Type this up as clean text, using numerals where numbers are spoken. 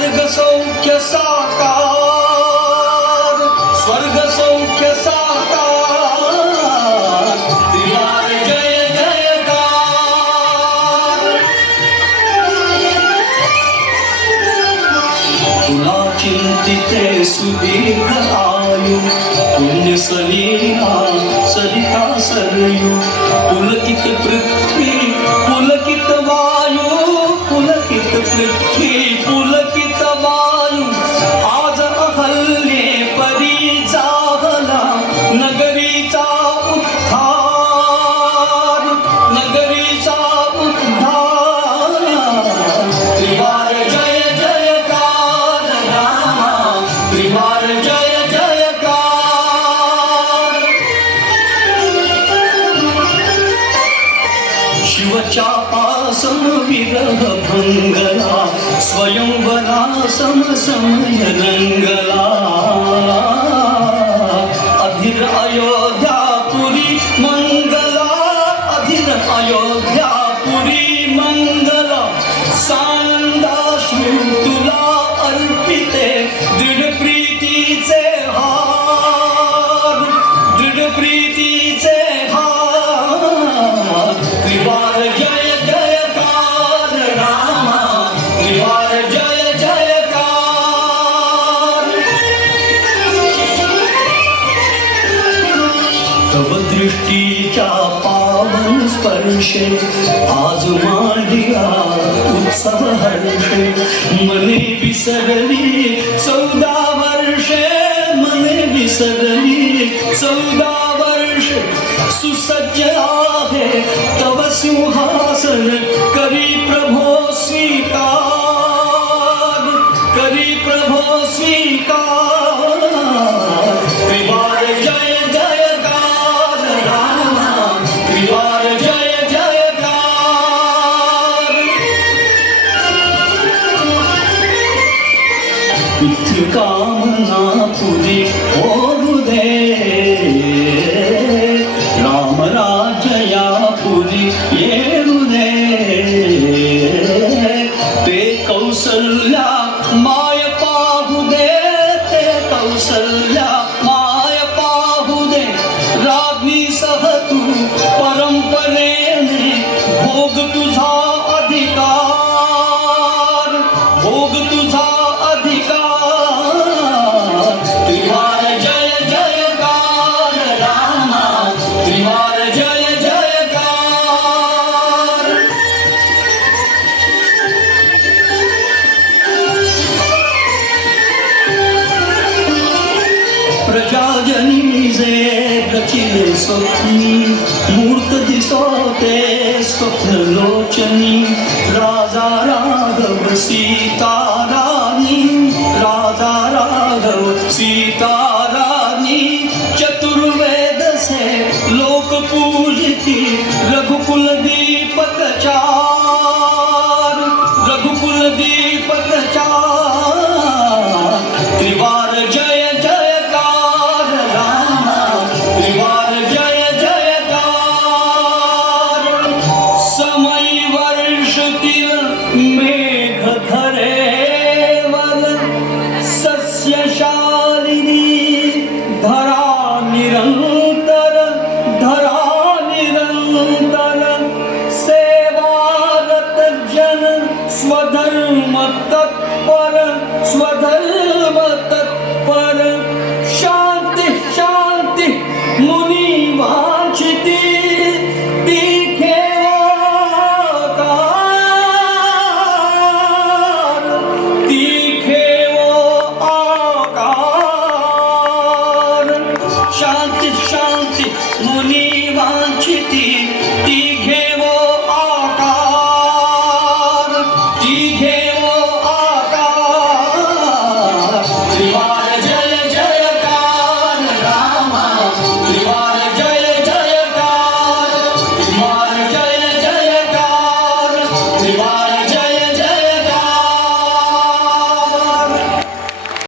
स्वर्ग सौख्य साकार, स्वर्ग सौख्य साकार, त्रिवार जय जयकार. तुला चिंतिते सुदीर्घ आयु, पुण्य सलिला सरिता सरयू, पुलकित पृथ्वी पुलकित वायू, पुलकित पृथ्वी पुलकित वायू. आज अहल्ये परी जाहला नगरीचा उद्धार, नगरीचा उद्धार. त्रिवार जय जयकार रामा, त्रिवार जय जयकार. शिवचापासम विरह भंगला, स्वयंवरा समसमय रंगला. अधीर अयोध्यापुरी मंगला, अधीर अयोध्यापुरी मंगला. सांदाश्रू तुला अर्पिते, दृढ प्रीतीचे हार, दृढ प्रीतीचे हार. त्रिवार जय जयकार रामा, त्रिवार जय जयकार. तव दृष्टीच्या पावन स्पर्शे आज मांडिया उत्सव हर्षे. मने विसरली 14 वर्षे, मने विसरली 14 वर्षे. सुसज्ज आहे तव सिंहासन, करी प्रभो स्वीकार, करी प्रभो स्वीकार. त्रिवार जय जयकार रामा, त्रिवार जय जयकार. पितृकामना पुरी होऊ दे, राम राज्या पुरी येऊ दे. ते कौसल्या माय पाहू दे, ते कौसल्या माय पाहू दे. राज्ञी सह तू परंपरेने भोग तुझा अधिकार, भोग तुझा अधिकार. त्रिवार जय जयकार रामा, त्रिवार जय जयकार. प्रजाजनी जे रचिले स्वप्नी, मूर्त दिसोते स्वप्नलोचनी. राजा राघव सीता रानी, राजा राघव सीता रानी. चतुर्वेद से लोक पूजिती, रघुकुल दीपक चार, रघुकुल दीपक चार. त्रिवार जय जयकार रामा, त्रिवार जय जयकार. समय वर्षतील मेघ धरेवर, सस्यशालिनी धरा निरंतर, धरा निरंतर. सेवारत जन स्वधर्म तत्पर, स्वधर्म तत्पर. शांति शांति मुनि वांछिती, तीखे आकार, तीखे वो आकार. शांति शांति मुनि वांछिती, तीखे